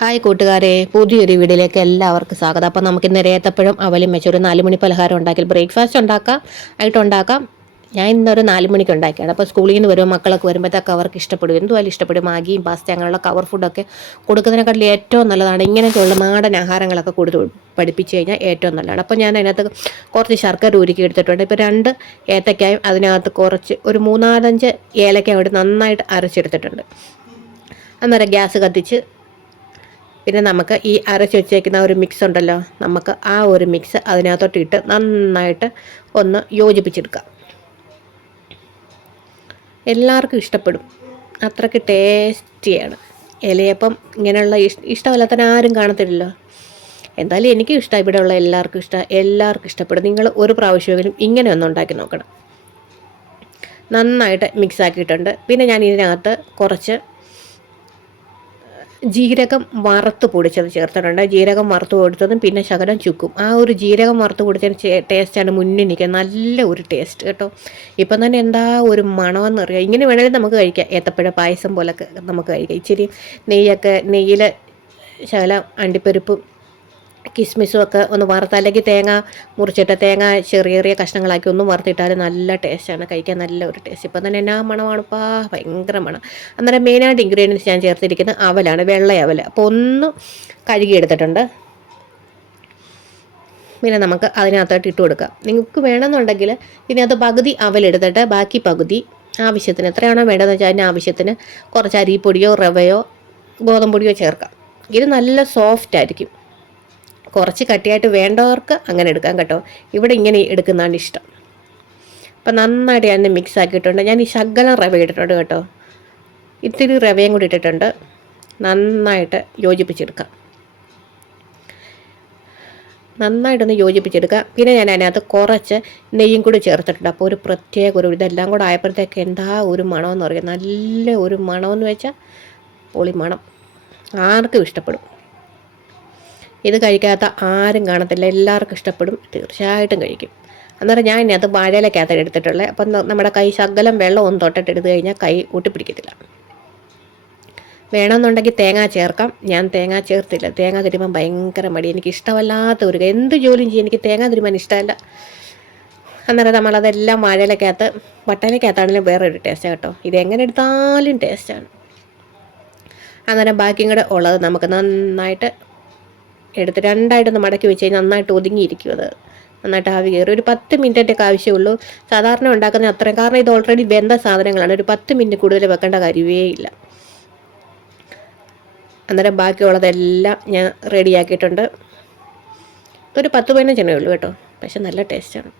Hi കൂട്ടുകാരെ, പുതിയൊരു വീഡിയോയിലേക്ക് എല്ലാവർക്കും സ്വാഗതം. അപ്പോൾ നമുക്ക് ഇന്ന് ഏത്തപ്പഴം അവലും വെച്ച് ഒരു 4 മണി പലഹാരം ഉണ്ടാക്കി ബ്രേക്ക്ഫാസ്റ്റ് ഉണ്ടാക്കാം. ഞാൻ ഇന്നൊരു 4 മണിക്ക് ഉണ്ടാക്കിയാണ്. അപ്പോൾ സ്കൂളിൽ നിന്ന് വരുമ്പോൾ മക്കളൊക്കെ വരുമ്പോഴത്തേക്ക് അവർക്ക് ഇഷ്ടപ്പെടും, എന്തുവായാലും ഇഷ്ടപ്പെടും. മാഗിയും പാസ്ത അങ്ങനെയുള്ള കവർ ഫുഡൊക്കെ കൊടുക്കുന്നതിനെക്കാട്ടിൽ ഏറ്റവും നല്ലതാണ് ഇങ്ങനെയൊക്കെയുള്ള നാടൻ ആഹാരങ്ങളൊക്കെ കൊടുത്ത് പഠിപ്പിച്ച് കഴിഞ്ഞാൽ ഏറ്റവും നല്ലതാണ്. അപ്പോൾ ഞാൻ അതിനകത്ത് കുറച്ച് ശർക്കര ഉരുക്കി എടുത്തിട്ടുണ്ട്. ഇപ്പോൾ 2 ഏത്തക്കായും അതിനകത്ത് കുറച്ച് ഒരു 3-5 ഏലക്കായും കൂടി നന്നായിട്ട് അരച്ചെടുത്തിട്ടുണ്ട്. അന്നേരം ഗ്യാസ് കത്തിച്ച് പിന്നെ നമുക്ക് ഈ അരച്ച് വെച്ചേക്കുന്ന ഒരു മിക്സ് ഉണ്ടല്ലോ, നമുക്ക് ആ ഒരു മിക്സ് അതിനകത്തോട്ട് ഇട്ട് നന്നായിട്ട് ഒന്ന് യോജിപ്പിച്ചെടുക്കാം. എല്ലാവർക്കും ഇഷ്ടപ്പെടും, അത്രയ്ക്ക് ടേസ്റ്റിയാണ്. ഇലയപ്പം ഇങ്ങനെയുള്ള ഇഷ്ടമല്ലാത്തതിന് ആരും കാണത്തില്ലല്ലോ. എന്തായാലും എനിക്കും ഇഷ്ടം, ഇവിടെയുള്ള എല്ലാവർക്കും ഇഷ്ടപ്പെടും. നിങ്ങൾ ഒരു പ്രാവശ്യമെങ്കിലും ഇങ്ങനെ ഒന്ന് ഉണ്ടാക്കി നോക്കണം. നന്നായിട്ട് മിക്സ് ആക്കിയിട്ടുണ്ട്. പിന്നെ ഞാൻ ഇതിനകത്ത് കുറച്ച് ജീരകം വറുത്ത് പൊടിച്ചത് ചേർത്തിട്ടുണ്ട്. ജീരകം വറുത്ത് പൊടിച്ചതും പിന്നെ ശകലം ചുക്കും. ആ ഒരു ജീരകം വറുത്ത് പൊടിച്ചതിന് ടേസ്റ്റാണ് മുന്നിൽ നിൽക്കുന്നത്. നല്ല ഒരു ടേസ്റ്റ് കേട്ടോ. ഇപ്പം തന്നെ എന്താ ഒരു മണമെന്നറിയാം. ഇങ്ങനെ വേണമെങ്കിലും നമുക്ക് കഴിക്കാം. ഏത്തപ്പഴ പായസം പോലൊക്കെ നമുക്ക് കഴിക്കാം. ഇച്ചിരി നെയ്യിൽ ശകലം അണ്ടിപ്പരിപ്പും കിസ്മിസും ഒക്കെ ഒന്ന് വറുത്ത്, അല്ലെങ്കിൽ തേങ്ങ മുറിച്ചിട്ട് തേങ്ങ ചെറിയ കഷ്ണങ്ങളാക്കി ഒന്ന് വറുത്തിട്ടാലും നല്ല ടേസ്റ്റാണ്, കഴിക്കാൻ നല്ല ഒരു ടേസ്റ്റ്. ഇപ്പം തന്നെ എന്നാ മണമാണിപ്പാ, ഭയങ്കര മണം. അന്നേരം മെയിനായിട്ട് ഇൻഗ്രീഡിയൻസ് ഞാൻ ചേർത്തിരിക്കുന്നത് അവലാണ്, വെള്ള അവൽ. അപ്പോൾ ഒന്ന് കഴുകിയെടുത്തിട്ടുണ്ട്. പിന്നെ നമുക്ക് അതിനകത്തോട്ട് ഇട്ട് കൊടുക്കാം. നിങ്ങൾക്ക് വേണമെന്നുണ്ടെങ്കിൽ ഇതിനകത്ത് പകുതി അവലെടുത്തിട്ട് ബാക്കി പകുതി ആവശ്യത്തിന് എത്രയാണോ വേണ്ടതെന്ന് വെച്ചാൽ അതിന് ആവശ്യത്തിന് കുറച്ച് അരിപ്പൊടിയോ റവയോ ഗോതമ്പൊടിയോ ചേർക്കാം. ഇത് നല്ല സോഫ്റ്റ് ആയിരിക്കും. കുറച്ച് കട്ടിയായിട്ട് വേണ്ടവർക്ക് അങ്ങനെ എടുക്കാം കേട്ടോ. ഇവിടെ ഇങ്ങനെ എടുക്കുന്നതാണ് ഇഷ്ടം. അപ്പം നന്നായിട്ട് ഞാൻ മിക്സ് ആക്കിയിട്ടുണ്ട്. ഞാൻ ഈ ശകലം റവ ഇട്ടിട്ടുണ്ട് കേട്ടോ. ഇത്തിരി റവയും കൂടി ഇട്ടിട്ടുണ്ട്. നന്നായിട്ട് യോജിപ്പിച്ചെടുക്കാം. നന്നായിട്ടൊന്ന് യോജിപ്പിച്ചെടുക്കാം. പിന്നെ ഞാൻ അതിനകത്ത് കുറച്ച് നെയ്യും കൂടി ചേർത്തിട്ടുണ്ട്. അപ്പോൾ ഒരു പ്രത്യേക ഇതെല്ലാം കൂടെ ആയപ്പോഴത്തേക്ക് എന്താ ഒരു മണമെന്ന് പറയും. നല്ല ഒരു മണമെന്ന് വെച്ചാൽ പൊളി മണം, ആർക്കും ഇഷ്ടപ്പെടും. ഇത് കഴിക്കാത്ത ആരും കാണത്തില്ല, എല്ലാവർക്കും ഇഷ്ടപ്പെടും, തീർച്ചയായിട്ടും കഴിക്കും. അന്നേരം ഞാൻ ഇതിനകത്ത് വാഴയിലക്കകത്ത് എടുത്തിട്ടുള്ളത്. അപ്പം നമ്മുടെ കൈ ശകലം വെള്ളം ഒന്ന് തൊട്ടിട്ട് എടുത്തു കഴിഞ്ഞാൽ കൈ ഒട്ടിപ്പിടിക്കത്തില്ല. വേണമെന്നുണ്ടെങ്കിൽ തേങ്ങ ചേർക്കാം. ഞാൻ തേങ്ങ ചേർത്തില്ല. തേങ്ങ തിരുമ്പാൻ ഭയങ്കര മടി, എനിക്ക് ഇഷ്ടമല്ലാത്ത ഒരു എന്ത് ജോലിയും ചെയ്യും, എനിക്ക് തേങ്ങ തിരുമ്പാൻ ഇഷ്ടമല്ല. അന്നേരം നമ്മളതെല്ലാം വാഴയിലക്കകത്ത്, വട്ടയിലക്കകത്താണെങ്കിലും വേറൊരു ടേസ്റ്റാണ് കേട്ടോ. ഇതെങ്ങനെ എടുത്താലും ടേസ്റ്റാണ്. അന്നേരം ബാക്കിയും കൂടെ ഉള്ളത് നമുക്ക് നന്നായിട്ട് എടുത്ത് രണ്ടായിട്ടൊന്ന് മടക്കി വെച്ച് കഴിഞ്ഞാൽ നന്നായിട്ട് ഒതുങ്ങിയിരിക്കും. അത് നന്നായിട്ട് ആവി കയറി ഒരു 10 മിനിറ്റൊക്കെ ആവശ്യമുള്ളൂ. സാധാരണ ഉണ്ടാക്കുന്ന അത്രയും, കാരണം ഇത് ഓൾറെഡി വെന്ത സാധനങ്ങളാണ്. ഒരു 10 മിനിറ്റ് കൂടുതൽ വെക്കേണ്ട കാര്യമേ ഇല്ല. അന്നേരം ബാക്കിയുള്ളതെല്ലാം ഞാൻ റെഡിയാക്കിയിട്ടുണ്ട്. ഒരു 10-15 ഉള്ളൂ കേട്ടോ, പക്ഷെ നല്ല ടേസ്റ്റാണ്.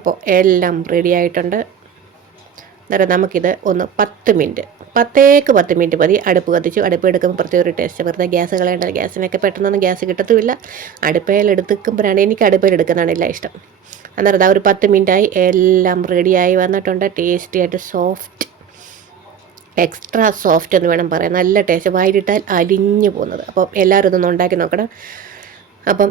അപ്പോൾ എല്ലാം റെഡിയായിട്ടുണ്ട്. അന്നേരം നമുക്കിത് ഒന്ന് 10 മിനിറ്റ് മതി. അടുപ്പ് കത്തിച്ചു. അടുപ്പ് എടുക്കുമ്പോൾ പ്രത്യേക ഒരു ടേസ്റ്റ്. വെറുതെ ഗ്യാസ് കളയേണ്ട. ഗ്യാസിനൊക്കെ പെട്ടെന്നൊന്നും ഗ്യാസ് കിട്ടത്തുമില്ല. അടുപ്പയിലെടുക്കുമ്പോഴാണ്, എനിക്ക് അടുപ്പയിലെടുക്കുന്നതാണ് എല്ലാം ഇഷ്ടം. അന്നേരം അതാ ഒരു 10 മിനിറ്റായി, എല്ലാം റെഡിയായി വന്നിട്ടുണ്ട്. ടേസ്റ്റി ആയിട്ട് സോഫ്റ്റ്, എക്സ്ട്രാ സോഫ്റ്റ് എന്ന് വേണം പറയാൻ. നല്ല ടേസ്റ്റ്, വായിലിട്ടാൽ അലിഞ്ഞു പോകുന്നത്. അപ്പം എല്ലാവരും ഇതൊന്ന് ഉണ്ടാക്കി നോക്കണം. അപ്പം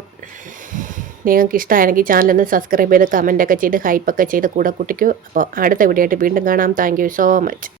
നിങ്ങൾക്ക് ഇഷ്ടമായെങ്കിൽ ചാനലൊന്ന് സബ്സ്ക്രൈബ് ചെയ്ത് കമൻറ്റൊക്കെ ചെയ്ത് ഹൈപ്പൊക്കെ ചെയ്ത് കൂടെ കുട്ടിക്കൂ. അപ്പോൾ അടുത്ത വീഡിയോ ആയിട്ട് വീണ്ടും കാണാം. Thank you so much.